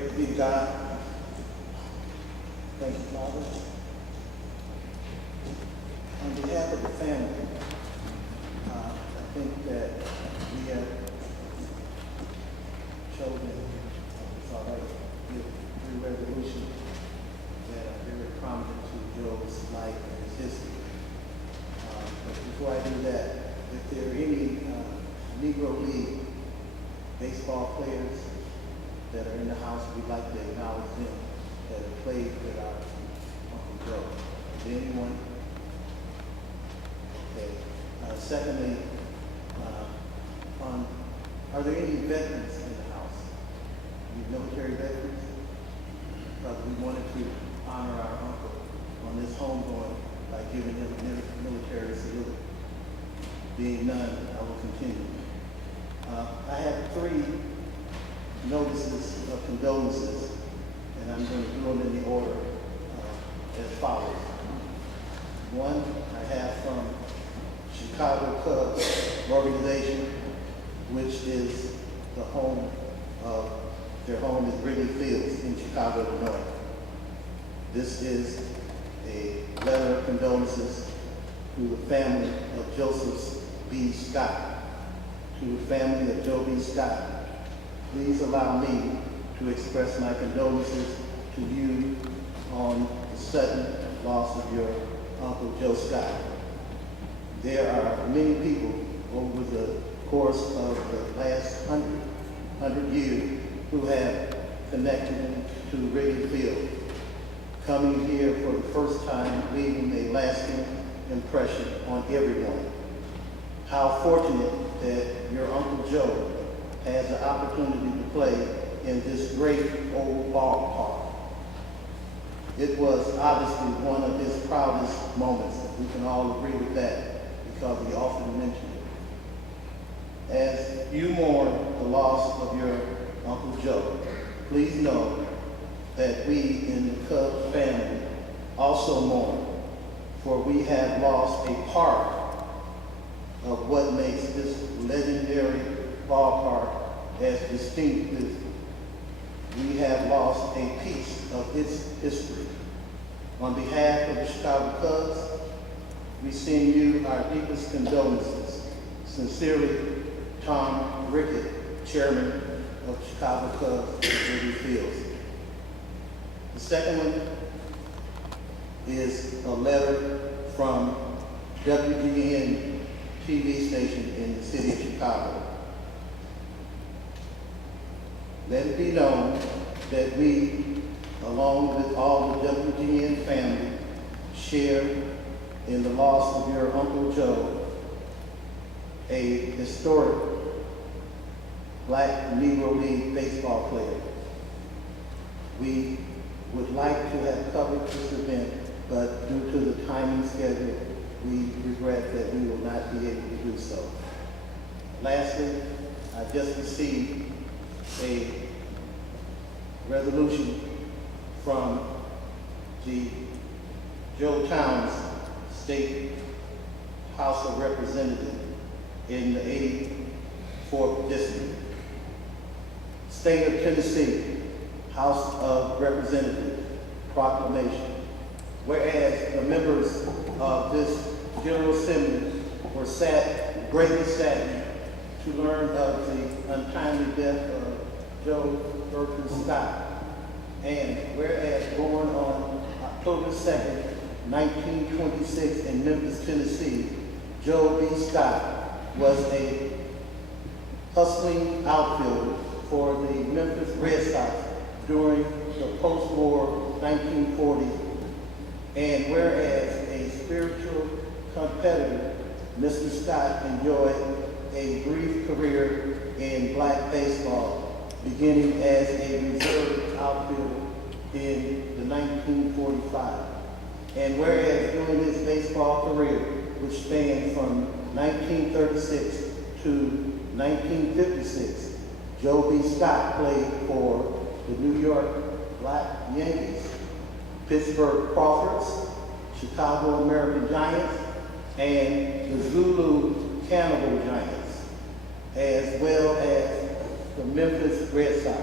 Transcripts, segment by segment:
Praise be to God. Thank you, Father. On behalf of the family, I think that we have chosen, it's all right, three resolutions that are very prominent to Joe's life and his history. But before I do that, if there are any Negro League baseball players that are in the house, we'd like to acknowledge them that have played with our Uncle Joe. Is there anyone? Okay. Secondly, are there any veterans in the house? Any military veterans? Because we wanted to honor our uncle on this homegoing by giving him a military salute. Being none, I will continue. I have three notices of condolences, and I'm going to do them in the order as follows. One, I have from Chicago Cubs organization, which is the home of, their home is Wrigley Field in Chicago, Illinois. This is a letter of condolences to the family of Joseph B. Scott. To the family of Joe B. Scott, please allow me to express my condolences to you on the sudden loss of your Uncle Joe Scott. There are many people over the course of the last 100 years who have connected to Wrigley Field, coming here for the first time, leaving a lasting impression on everyone. How fortunate that your Uncle Joe has the opportunity to play in this great old ballpark. It was obviously one of his proudest moments. We can all agree with that because he often mentioned it. As you mourn the loss of your Uncle Joe, please know that we in the Cubs family also mourn, for we have lost a part of what makes this legendary ballpark as distinctive. We have lost a piece of its history. On behalf of the Chicago Cubs, we send you our deepest condolences. Sincerely, Tom Rickett, Chairman of Chicago Cubs Wrigley Field. The second one is a letter from WGN TV station in the city of Chicago. Let it be known that we, along with all the WGN family, share in the loss of your Uncle Joe, a historic Black Negro League baseball player. We would like to have covered this event, but due to the timing schedule, we regret that we will not be able to do so. Lastly, I just received a resolution from the Joe Towns State House of Representatives in the 84th District. State of Tennessee, House of Representatives, proclamation. Whereas the members of this General Assembly were greatly saddened to learn of the untimely death of Joe Burton Scott. And whereas born on October 2nd, 1926 in Memphis, Tennessee, Joe B. Scott was a hustling outfielder for the Memphis Red Sox during the post-war 1940s. And whereas a spiritual competitor, Mr. Scott enjoyed a brief career in black baseball, beginning as a reserve outfielder in the 1945. And whereas during his baseball career, which spanned from 1936 to 1956, Joe B. Scott played for the New York Black Yankees, Pittsburgh Crawfords, Chicago American Giants, and the Zulu Cannibal Giants, as well as the Memphis Red Sox.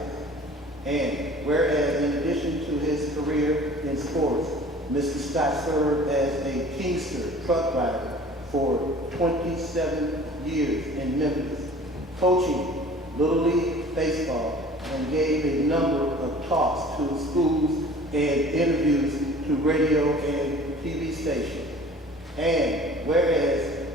And whereas in addition to his career in sports, Mr. Scott served as a Teamster truck driver for 27 years in Memphis, coaching Little League baseball, and gave a number of talks to schools and interviews to radio and TV stations. And whereas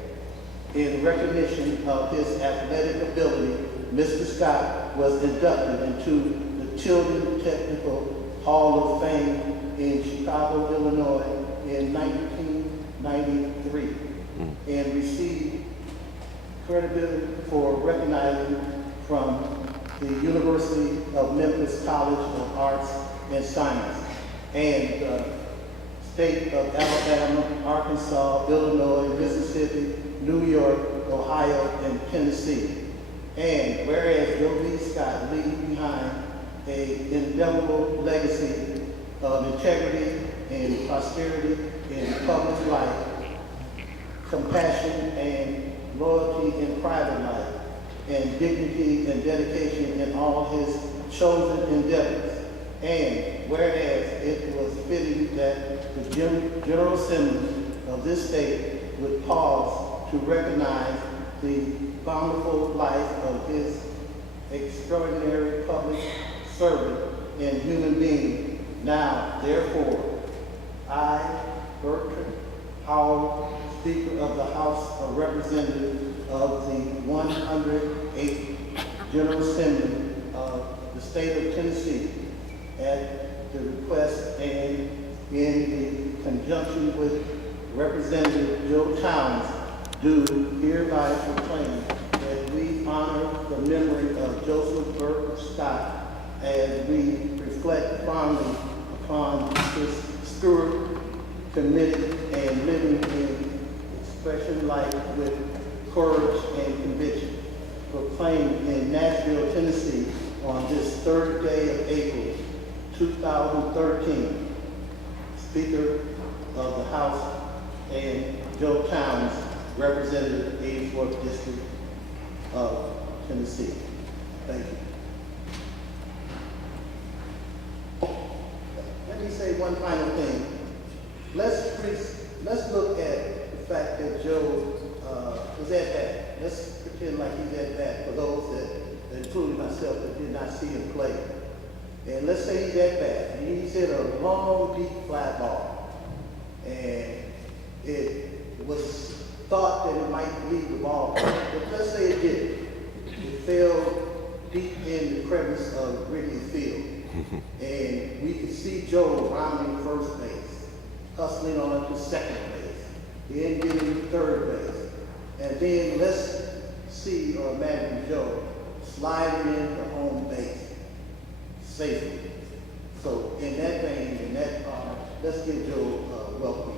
in recognition of his athletic ability, Mr. Scott was inducted into the Tilden Technical Hall of Fame in Chicago, Illinois in 1993 and received credibility for recognizing from the University of Memphis College of Arts and Science and state of Alabama, Arkansas, Illinois, Mississippi, New York, Ohio, and Tennessee. And whereas Joe B. Scott leaves behind an indelible legacy of integrity and prosperity in public life, compassion and loyalty in private life, and dignity and dedication in all his chosen endeavors. And whereas it was fitting that the General Assembly of this state would pause to recognize the bountiful life of his extraordinary public servant and human being. Now, therefore, I, Bertrand Howell, Speaker of the House of Representatives of the 108th General Assembly of the State of Tennessee, at the request and in the conjunction with Representative Joe Towns, do hereby proclaim that we honor the memory of Joseph Burke Scott as we reflect fondly upon his steward, committed, and living in expression life with courage and conviction. Proclaimed in Nashville, Tennessee on this 3rd day of April, 2013. Speaker of the House and Joe Towns, Representative 84th District of Tennessee. Thank you. Let me say one final thing. Let's look at the fact that Joe was at bat. Let's pretend like he's at bat for those that, including myself, that did not see him play. And let's say he's at bat, and he's hit a long, deep fly ball. And it was thought that it might leave the ball, but let's say it didn't. It fell deep in the crevice of Wrigley Field. And we could see Joe rounding first base, hustling on to second base, then getting to third base. And then let's see or imagine Joe sliding into home base safely. So in that vein, in that honor, let's give Joe a welcome.